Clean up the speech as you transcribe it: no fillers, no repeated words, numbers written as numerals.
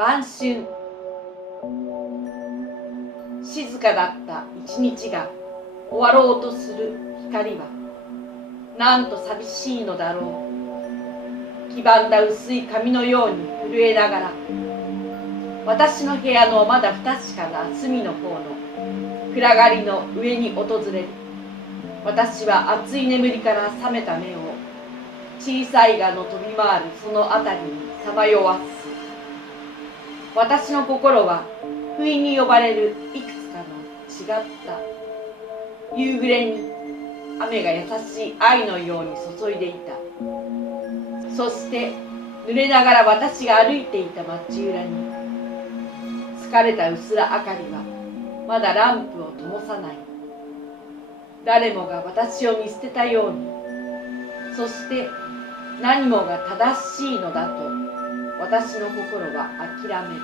晩春。静かだった一日が終わろうとする光はなんと寂しいのだろう。黄ばんだ薄い紙のように震えながら、私の部屋のまだ不確かな隅の方の暗がりの上に訪れる。私は熱い眠りから覚めた目を小さい蛾の飛び回るそのあたりにさまよわす。私の心は不意に呼ばれるいくつかの違った夕暮れに雨が優しい愛のように注いでいた。そして濡れながら私が歩いていた街裏に疲れた薄ら明かりはまだランプを灯さない。誰もが私を見捨てたように、そして何もが正しいのだと私の心は諦める。